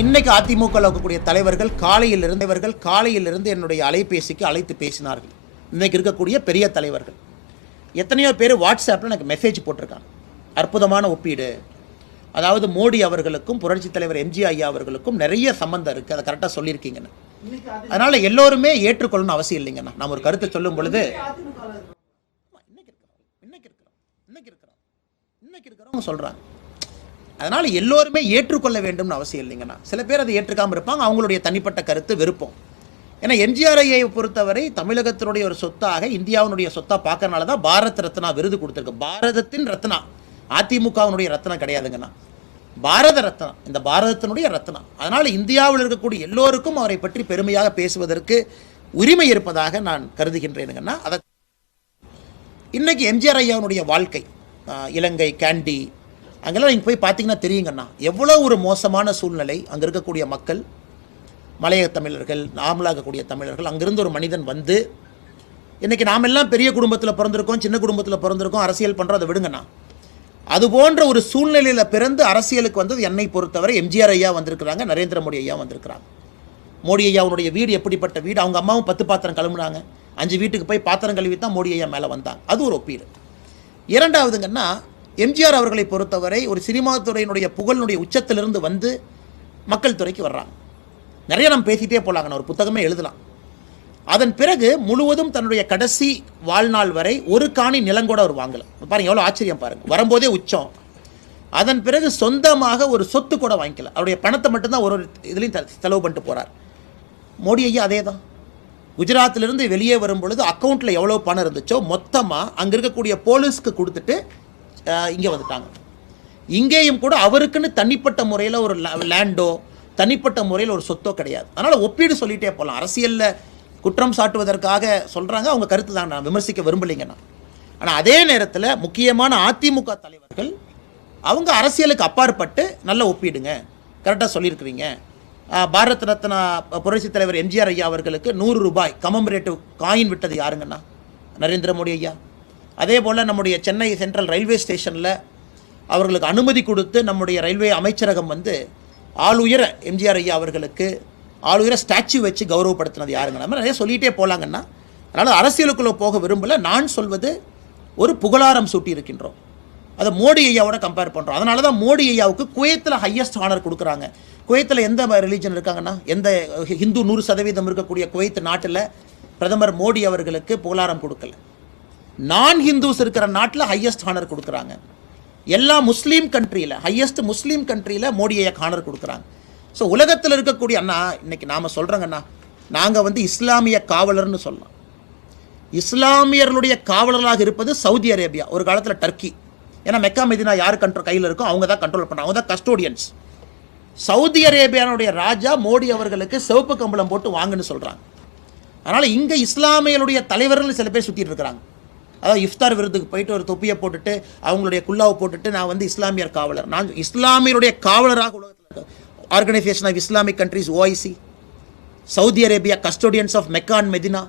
இன்னைக்கு அதிமுக இருக்கக்கூடிய தலைவர்கள் காலையிலிருந்து என்னுடைய அலைபேசிக்கு அழைத்து பேசினார்கள். இன்னைக்கு இருக்கக்கூடிய பெரிய தலைவர்கள் எத்தனையோ பேர் வாட்ஸ்அப்பில் எனக்கு மெசேஜ் போட்டிருக்காங்க. அற்புதமான ஒப்பீடு, அதாவது மோடி அவர்களுக்கும் புரட்சித் தலைவர் எம்ஜிஆர் ஐயா அவர்களுக்கும் நிறைய சம்பந்தம் இருக்குது, அதை கரெக்டாக சொல்லியிருக்கீங்கண்ணா. அதனால் எல்லோருமே ஏற்றுக்கொள்ளணும் அவசியம் இல்லைங்கண்ணா. நாம் ஒரு கருத்தை சொல்லும் பொழுது இன்னைக்கு இருக்கிறவங்க சொல்கிறாங்க, அதனால் எல்லோருமே ஏற்றுக்கொள்ள வேண்டும்னு அவசியம் இல்லைங்கண்ணா. சில பேர் அதை ஏற்றுக்காமல் இருப்பாங்க, அவங்களுடைய தனிப்பட்ட கருத்து விருப்பம். ஏன்னா எம்ஜிஆர் ஐயை பொறுத்தவரை தமிழகத்தினுடைய ஒரு சொத்தாக, இந்தியாவினுடைய சொத்தாக பார்க்கறனால தான் பாரத் ரத்னா விருது கொடுத்துருக்கு. பாரதத்தின் ரத்னா, அதிமுகவினுடைய ரத்னா கிடையாதுங்கண்ணா, பாரத ரத்னா, இந்த பாரதத்தினுடைய ரத்னா. அதனால் இந்தியாவில் இருக்கக்கூடிய எல்லோருக்கும் அவரை பற்றி பெருமையாக பேசுவதற்கு உரிமை இருப்பதாக நான் கருதுகின்றேனுங்கண்ணா. அதை இன்றைக்கி எம்ஜிஆர் ஐயாவுடைய வாழ்க்கை, இலங்கை கேண்டி அங்கெல்லாம் நீங்கள் போய் பார்த்தீங்கன்னா தெரியுங்கண்ணா, எவ்வளோ ஒரு மோசமான சூழ்நிலை. அங்கே இருக்கக்கூடிய மக்கள், மலையக தமிழர்கள், நாமளாக இருக்கக்கூடிய தமிழர்கள், அங்கிருந்து ஒரு மனிதன் வந்து, இன்றைக்கி நாம் எல்லாம் பெரிய குடும்பத்தில் பிறந்திருக்கோம், சின்ன குடும்பத்தில் பிறந்திருக்கோம், அரசியல் பண்ணுறோம், அதை விடுங்கண்ணா. அது போன்ற ஒரு சூழ்நிலையில் பிறந்து அரசியலுக்கு வந்தது என்னை பொறுத்தவரை எம்ஜிஆர் ஐயா வந்திருக்கிறாங்க, நரேந்திர மோடி ஐயா வந்திருக்கிறாங்க. மோடி ஐயாவுடைய வீடு எப்படிப்பட்ட வீடு, அவங்க அம்மாவும் 10 பாத்திரம் கழுவுனாங்க, 5 வீட்டுக்கு போய் பாத்திரம் கழுவி தான் மோடி ஐயா மேலே வந்தாங்க. அது ஒரு ஒப்பீடு. இரண்டாவதுங்கன்னா, எம்ஜிஆர் அவர்களை பொறுத்தவரை ஒரு சினிமா துறையினுடைய புகழினுடைய உச்சத்திலிருந்து வந்து மக்கள் துறைக்கு வர்றாங்க. நிறைய நம்ம பேசிகிட்டே போகலாங்கண்ணா, ஒரு புத்தகமே எழுதலாம். அதன் பிறகு முழுவதும் தன்னுடைய கடைசி வாழ்நாள் வரை ஒரு காணி நிலங்கூட அவர் வாங்கலை. பாருங்கள் எவ்வளோ ஆச்சரியம் பாருங்கள், வரும்போதே உச்சம். அதன் பிறகு சொந்தமாக ஒரு சொத்து கூட வாங்கிக்கல, அவருடைய பணத்தை மட்டும்தான் ஒரு இதுலேயும் செலவு பண்ணிட்டு போகிறார். மோடி ஐயா அதே தான். குஜராத்திலிருந்து வெளியே வரும் பொழுது அக்கௌண்ட்டில் எவ்வளோ பணம் இருந்துச்சோ மொத்தமாக அங்கே இருக்கக்கூடிய போலீஸ்க்கு கொடுத்துட்டு இங்கே வந்துட்டாங்க. இங்கேயும் கூட அவருக்குன்னு தனிப்பட்ட முறையில் ஒரு லேண்டோ தனிப்பட்ட முறையில் ஒரு சொத்தோ கிடையாது. அதனால் ஒப்பீடு சொல்லிகிட்டே போகலாம். அரசியலில் குற்றம் சாட்டுவதற்காக சொல்கிறாங்க, அவங்க கருத்து தான், நான் விமர்சிக்க விரும்பலைங்கண்ணா. ஆனால் அதே நேரத்தில் முக்கியமான அதிமுக தலைவர்கள் அவங்க அரசியலுக்கு அப்பாற்பட்டு நல்ல ஒப்பீடுங்க, கரெக்டாக சொல்லியிருக்கிறீங்க. பாரத் ரத்னா புரட்சித் தலைவர் எம்ஜிஆர் ஐயா அவர்களுக்கு 100 ரூபாய் கமமரேட்டிவ் காயின் விட்டது யாருங்கண்ணா? நரேந்திர மோடி ஐயா. அதே போல் நம்முடைய சென்னை சென்ட்ரல் ரயில்வே ஸ்டேஷனில் அவர்களுக்கு அனுமதி கொடுத்து நம்முடைய ரயில்வே அமைச்சரகம் வந்து ஆளுயர எம்ஜிஆர் ஐயா அவர்களுக்கு ஆளுயர ஸ்டாச்சு வச்சு கௌரவப்படுத்தினது யாருங்க? நம்ம நிறைய சொல்லிகிட்டே போகலாங்கன்னா. அதனால் அரசியலுக்குள்ளே போக விரும்பலை. நான் சொல்வது ஒரு புகழாரம் சூட்டி இருக்கின்றோம், அதை மோடி ஐயாவோட கம்பேர் பண்ணுறோம். அதனால தான் மோடி ஐயாவுக்கு குவைத்தில் ஹையஸ்ட் ஆனர் கொடுக்குறாங்க. குவைத்தில் எந்த ரிலீஜன் இருக்காங்கன்னா, எந்த ஹிந்து 100% இருக்கக்கூடிய குவைத் நாட்டில் பிரதமர் மோடி அவர்களுக்கு புகழாரம் கொடுக்கல. நான் ஹிந்துஸ் இருக்கிற நாட்டில் ஹையஸ்ட் ஹானர் கொடுக்குறாங்க. எல்லா முஸ்லீம் கண்ட்ரியில், ஹையஸ்ட் முஸ்லீம் கண்ட்ரியில் மோடி ஐயா ஹானர் கொடுக்குறாங்க. ஸோ உலகத்தில் இருக்கக்கூடிய அண்ணா, இன்றைக்கி நாம் சொல்கிறோங்கண்ணா, நாங்கள் வந்து இஸ்லாமிய காவலர்னு சொல்லலாம். இஸ்லாமியர்களுடைய காவலர்களாக இருப்பது சவுதி அரேபியா, ஒரு காலத்தில் டர்க்கி. ஏன்னா மெக்கா மெதினா யார் கையில் இருக்கோ அவங்க தான் கண்ட்ரோல் பண்ணுறாங்க, அவங்க தான் கஸ்டோடியன்ஸ். சவுதி அரேபியானுடைய ராஜா மோடி அவர்களுக்கு சிவப்பு கம்பளம் போட்டு வாங்குன்னு சொல்கிறாங்க. அதனால் இங்கே இஸ்லாமியர்களுடைய தலைவர்கள் சில பேர் சுற்றிட்டு இருக்கிறாங்க. அதாவது இஃப்தார் விருதுக்கு போயிட்டு ஒரு தொப்பியை போட்டுட்டு அவங்களுடைய குல்லாவை போட்டுட்டு நான் வந்து இஸ்லாமியர் காவலர், நான் இஸ்லாமியருடைய காவலராக உலகத்தில் organisation of Islamic countries OIC, Saudi Arabia custodians of Mecca and Medina,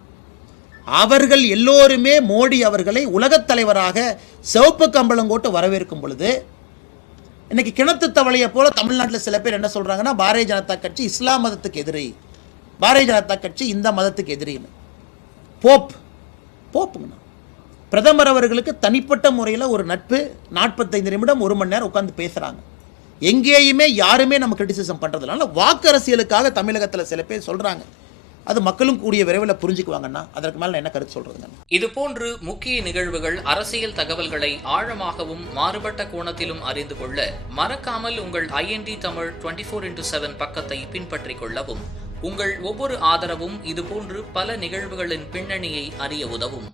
அவர்கள் எல்லோருமே மோடி அவர்களை உலகத் தலைவராக சிவப்பு கம்பளம் போட்டு வரவேற்கும் பொழுது, இன்றைக்கி கிணத்து தவளையை போல் தமிழ்நாட்டில் சில பேர் என்ன சொல்கிறாங்கன்னா, பாரதிய ஜனதா கட்சி இஸ்லாம் மதத்துக்கு எதிரி, பாரதிய ஜனதா கட்சி இந்த மதத்துக்கு எதிரின்னு. போப்புங்கண்ணா, பிரதமர் அவர்களுக்கு தனிப்பட்ட முறையில் ஒரு நட்பு, 45 நிமிடம் 1 மணி நேரம் உட்காந்து பேசுகிறாங்க. எங்கேயுமே யாருமே நம்ம கிரிட்டிசிசம் பண்ணுறதுனால வாக்கு அரசியலுக்காக தமிழகத்தில் சில பேர் சொல்கிறாங்க. அது மக்களும் கூடிய விரைவில் புரிஞ்சுக்குவாங்கன்னா, அதற்கு மேலே என்ன கருத்து சொல்கிறதுங்க? இதுபோன்று முக்கிய நிகழ்வுகள், அரசியல் தகவல்களை ஆழமாகவும் மாறுபட்ட கோணத்திலும் அறிந்து கொள்ள மறக்காமல் உங்கள் IND தமிழ் 24x7 பக்கத்தை பின்பற்றிக் கொள்ளவும். உங்கள் ஒவ்வொரு ஆதரவும் இதுபோன்று பல நிகழ்வுகளின் பின்னணியை அறிய உதவும்.